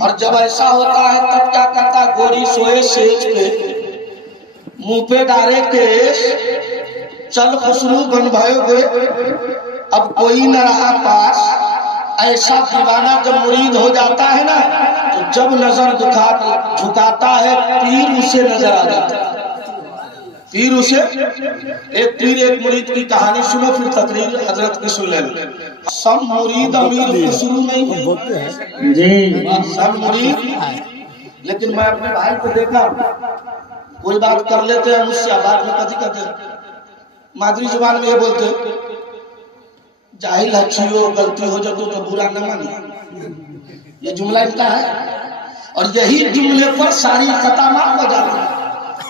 اور جب ایسا ہوتا ہے تب کیا کرتا؟ گوری سوئے سیج پہ، منہ پہ ڈالے کیش، چل خسرو بن بھائے ہوئے، اب کوئی نہ رہا پاس۔ ایسا دیوانہ جب مرید ہو جاتا ہے نا تو جب نظر جھکاتا ہے پیر اسے نظر آ جاتا ہے۔ پیر اسے ایک پیر ایک مرید کی کہانی سنو، پھر تقریر حضرت کی سن لیں۔ سب مرید امیر خسرو نہیں ہے، سب مرید، لیکن میں اپنے بھائی کو دیکھا کوئی بات کر لیتے ہیں مجھ سے، بعد میں کدی کہتے ہیں مادری زبان میں یہ بولتے جاہل اچھی ہو غلطی ہو جاتا تو برا نہ مانی، یہ جملہ ان کا ہے، اور یہی جملے پر ساری ختامات ہو جاتی ہیں۔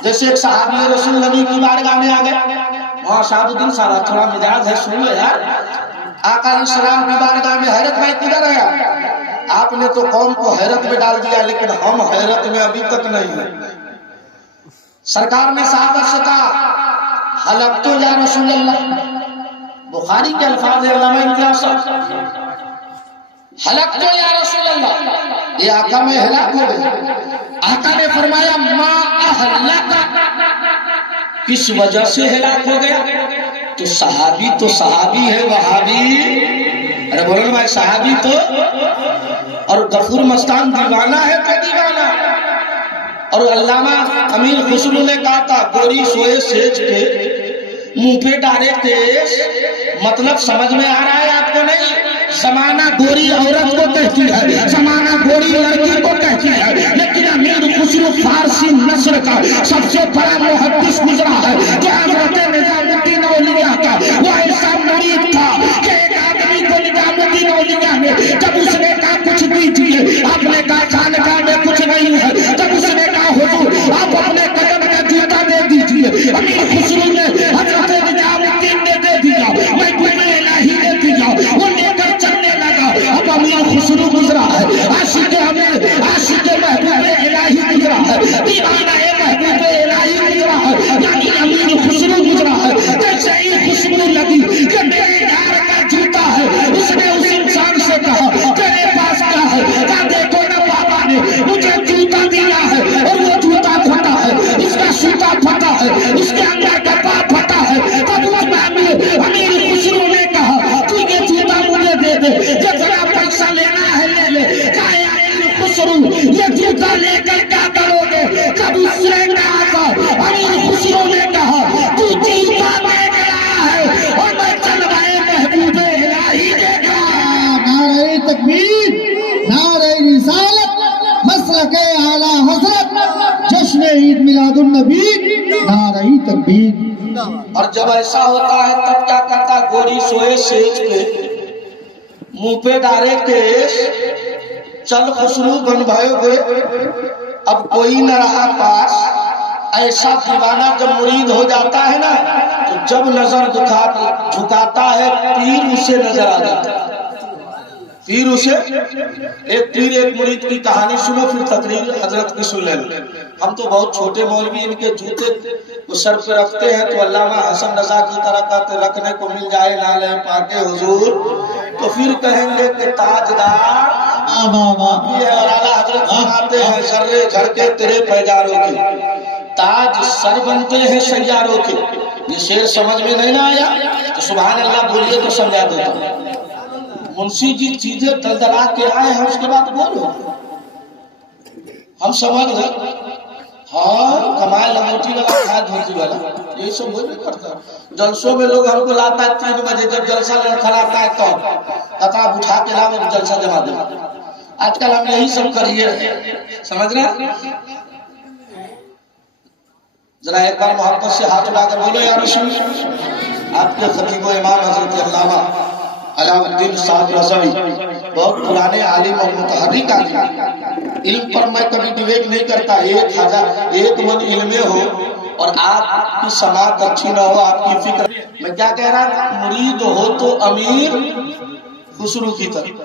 جیسے ایک صحابی رسول نبی کی بارگاہ میں آ گئے، وہاں شہاب الدین سارا تھوڑا مزاج ہے، سن لو یار، آقا علیہ السلام کی بارگاہ میں حیرت میں کدھر ہے؟ آپ نے تو قوم کو حیرت میں ڈال دیا، لیکن ہم حیرت میں ابھی تک نہیں ہیں۔ سرکار نے صحابہ سے کہا حلقت یا رسول اللہ، بخاری کے الفاظ ہے علامہ امتیاز صاحب، حلقت یا رسول اللہ، یہ آقا میں ہلاک ہو گئے۔ آقا نے فرمایا ما اہلک، کس وجہ سے ہلاک ہو گیا؟ تو صحابی ہے، وہابی، ارے بولو نا بھائی، صحابی تو، اور غفور مستان دیوانہ ہے تو دیوانہ۔ اور علامہ امیر خسرو نے کہا تھا گوری سوئے سیج پہ، منہ پہ ڈالے کیش، مطلب سمجھ میں آ رہا ہے آپ کو نہیں؟ زمانہ گوری عورت کو کہتی ہے، زمانہ گوری لڑکی کو کہتی ہے، لیکن امیر خسرو فارسی نثر کا سب سے بڑا محدث گزرا ہے، جو حضرت نظام الدین اولیاء کا وہ ایسا مرید تھا کہ ایک آدمی کو نظام الدین اولیاء نے جب اس نے کہا کچھ دیجئے، آپ نے کہا خانقاہ میں کچھ نہیں ہے، جب اس نے کہا حضور آپ اپنے قدم کا جوتا دے دیجئے، امیر خسرو نے حضرت نظام الدین نے دے دیا، میں قوت الہی نے دیا، وہ لے کر چلنے لگا۔ اب امیر خسرو گزرا ہے، عاشق محبوب الہی گزرا ہے، دیوانہ محبوب الہی گزرا ہے، یعنی امیر خسرو گزرا ہے۔ جیسے ہی خوشبو لگی کہ میرے یار کا جوتا ہے، اس نے اس انسان سے کہا تیرے پاس کیا ہے؟ کہا دیکھو نا بابا نے مجھے جوتا دیا ہے، اور وہ جوتا پھٹا ہے، اس کا سوتا پھٹا ہے، اس کے اندر کا پا پھٹا ہے۔ تب اس امیر خسرو نے کہا تو یہ جوتا مجھے دے دے، جتنا پیسہ لینا ہے لے لے۔ کہا امیر خسرو یہ جوتا لے کر کیا کرو گے؟ جب اس نے کہا تھا امیر خسرو نے کہا تو جوتا لے گیا ہے اور میں چل رہے محبوب الہی دیکھا۔ نعرہ تکبیر، نعرہ رسالت، مسلک اعلی حضرت، جشن عید میلاد النبی، نعرہ تکبیر۔ اور جب ایسا ہوتا ہے تب کیا کرتا؟ گوری سوئے سیج پہ، منہ پہ ڈالے کیش، چل خسرو بن بھائے ہوئے، اب کوئی نہ رہا پاس۔ ایسا دیوانہ جب مرید ہو جاتا ہے نا تو جب نظر جھکاتا ہے پیر اسے نظر آ جاتا ہے۔ پیر اسے ایک پیر ایک مرید کی کہانی سنو، پھر تقریر حضرت کی سن لیں۔ ہم تو بہت چھوٹے مولوی ان کے جوتے کو سر پہ رکھتے ہیں تو علامہ حسن رضا کی طرح کہتے رکھنے کو مل جائے نالے پاک حضور، تو پھر کہیں گے کہ تاجدار یہ اور اعلیٰ حضرت فرماتے ہیں شرے جھڑ کے تیرے پیداروں کی، تاج سر بنتے ہیں سیاروں کے۔ یہ شعر سمجھ میں نہیں نہ آیا تو سبحان اللہ بولیے تو سمجھا دیتا ہوں۔ منشی جی چیزیں دلدلا کے آئے ہیں، اس کے بعد بولو، ہم سمجھ گئے۔ ہاں کمائے لنگوٹی والا کھائے دھوتی والا، یہی سب وہ نہیں کرتا۔ جلسوں میں لوگ ہم کو لاتا ہے 3 بجے، جب جلسہ لڑکھڑاتا ہے تو کتاب اٹھا کے لاؤ جلسہ جما دے۔ آج کل ہم یہی سب کریے، سمجھ رہے؟ ذرا ایک بار محبت سے ہاتھ اٹھا کر بولو یا رسول۔ آپ کے خطیب و امام حضرت علامہ علام الدین صاحب رضوی بہت پرانے عالم اور متحرک عالم، علم پر میں کبھی ڈیبیٹ نہیں کرتا، ایک من علم ہو اور آپ کی سماعت اچھی نہ ہو، آپ کی فکر۔ میں کیا کہہ رہا تھا؟ مرید ہو تو امیر خسرو کی طرح،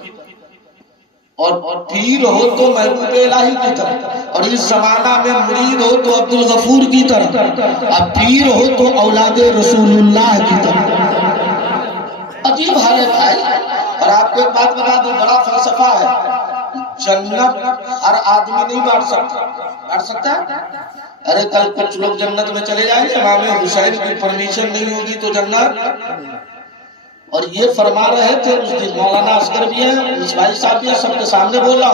اور پیر ہو تو محبوب الہی کی طرح، اور اس زمانہ میں مرید ہو تو عبدالغفور کی طرح، اب پیر ہو تو اولاد رسول اللہ کی طرح۔ عجیب حال ہے بھائی۔ اور آپ کو ایک بات بتا دوں، بڑا فلسفہ ہے، جنت ہر آدمی نہیں بانٹ سکتا ہے؟ ارے کل کچھ لوگ جنت میں چلے جائیں گے، امام حسین کی پرمیشن نہیں ہوگی تو جنت۔ اور یہ فرما رہے تھے اس دن مولانا اصغر بھی ہیں، اسماعیل صاحب بھی ہیں، سب کے سامنے بولا،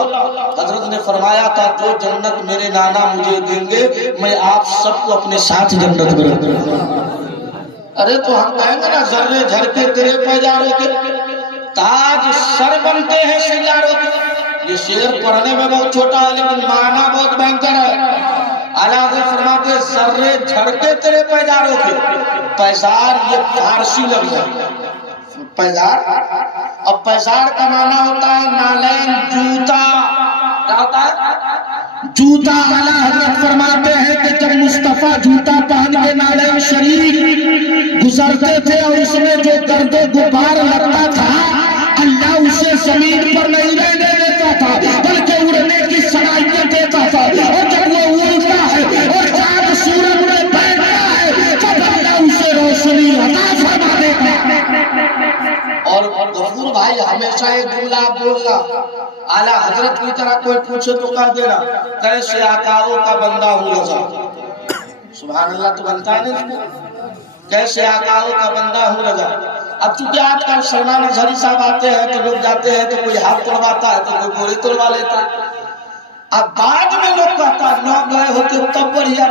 حضرت نے فرمایا تھا جو جنت میرے نانا مجھے دیں گے میں آپ سب کو اپنے ساتھ جنت میں رکھ دوں گا۔ ارے تو ہم کہیں گے نا ذرے جھر کے تیرے پیجاروں کے تاج سر بنتے ہیں سیاروں کے۔ یہ شعر پڑھنے میں بہت چھوٹا ہے لیکن معنی بہت بہتر ہے۔ اعلیٰ حضرت فرماتے ذرے جھر کے تیرے پیجاروں کے۔ پیزار یہ فارسی لفظ ہے، پیزار، اب پیزار کا معنی ہوتا ہے نالین، جوتا۔ کیا ہوتا ہے؟ جوتا۔ اعلیٰ حضرت فرماتے ہیں کہ جب مصطفیٰ جوتا پہن کے نالین شریف گزرتے تھے اور اس میں جو گرد و غبار لگتا تھا اللہ اسے زمین پر نہیں رہنے دیتا تھا بلکہ اڑنے کی صلاحیت دیتا تھا، اور جب وہ اڑتا ہے اور چاند سورج میں بیٹھتا ہے تب اللہ اسے روشنی عطا فرما دیتا ہے۔ اور غفور بھائی ہمیشہ ایک جملہ بولنا، اعلیٰ حضرت کی طرح کوئی پوچھے تو کہہ دینا کیسے آقاؤں کا بندہ ہوں رضا۔ سبحان اللہ تو بنتا ہے نا، کیسے آقاؤں کا بندہ ہوں رضا۔ اب چونکہ آج کل سلمان اظہری صاحب آتے ہیں تو لوگ جاتے ہیں تو کوئی ہاتھ توڑواتا ہے تو کوئی گولی توڑوا لیتا ہے، اب بعد میں لوگ کہتا ہے نہ گئے ہوتے تب بڑھیا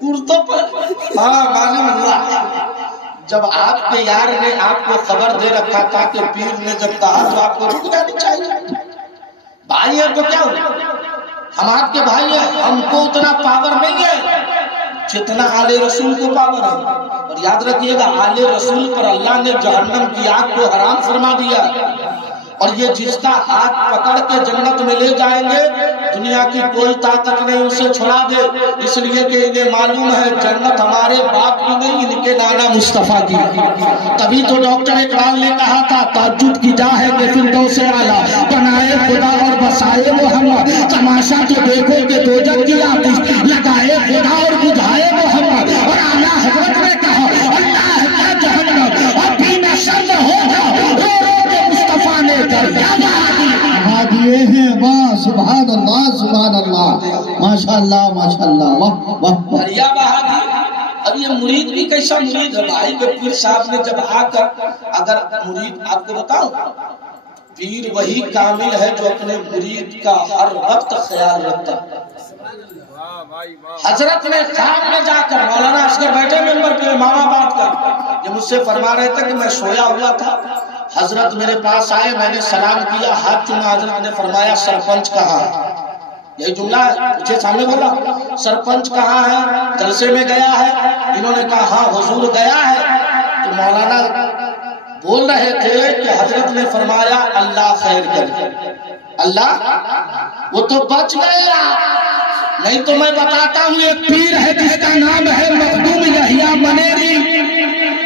کرتوں پر۔ ہاں معلوم ہوا جب آپ کے یار نے آپ کو خبر دے رکھا تھا کہ پیر نے جب کہا تو آپ کو رک جانی چاہیے۔ بھائی ہے تو کیا ہو، ہم آپ کے بھائی ہیں، ہم کو اتنا پاور نہیں ہے جتنا آل رسول کو پاور ہے۔ اور یاد رکھیے گا آل رسول پر اللہ نے جہنم کی آگ کو حرام فرما دیا، اور یہ جس کا ہاتھ پکڑ کے جنت میں لے جائیں گے دنیا کی کوئی طاقت نہیں اسے چھڑا دے، اس لیے کہ انہیں معلوم ہے جنت ہمارے باپ کی نہیں ان کے نانا مصطفیٰ کی۔ تبھی تو ڈاکٹر اقبال نے کہا تھا تعجب کی جا ہے کہ فردوس اعلیٰ بنائے خدا اور بسائے محمد، تماشا تو دیکھو کہ دوزخ کی آتش لگائے خدا اور بجھائے محمد۔ اور اعلیٰ حضرت نے کہا اللہ کا جہنم اور بھی میں شرم ہوگا مصطفیٰ نے دریا بہا دیے ہیں۔ واہ سبحان اللہ سبحان اللہ، ماشاء اللہ ماشاء اللہ، واہ واہ واہ۔ دریا بہا دی۔ اب یہ مرید بھی کیسا مرید ہے بھائی کہ پیر صاحب نے جب آ کر، اگر مرید آپ کو بتاؤں پیر وہی کامل ہے جو اپنے مرید کا ہر وقت خیال رکھتا ہے۔ حضرت نے خواب میں جا کر، مولانا اصغر بیٹھے ممبر پہ امامہ بات کر، یہ مجھ سے فرما رہے تھے کہ میں سویا ہوا تھا، حضرت میرے پاس آئے، میں نے سلام کیا، ہاتھ چوما، حضرت نے فرمایا سرپنچ کہاں ہے؟ یہی جملہ ہے، مجھے سامنے بولا سرپنچ کہاں ہے؟ جلسے میں گیا ہے؟ انہوں نے کہا ہاں حضور گیا ہے۔ تو مولانا بول رہے تھے کہ حضرت نے فرمایا اللہ خیر کرے، اللہ وہ تو بچ گیا، نہیں تو میں بتاتا ہوں ایک پیر ہے جس کا نام ہے مخدوم یحییٰ منیری،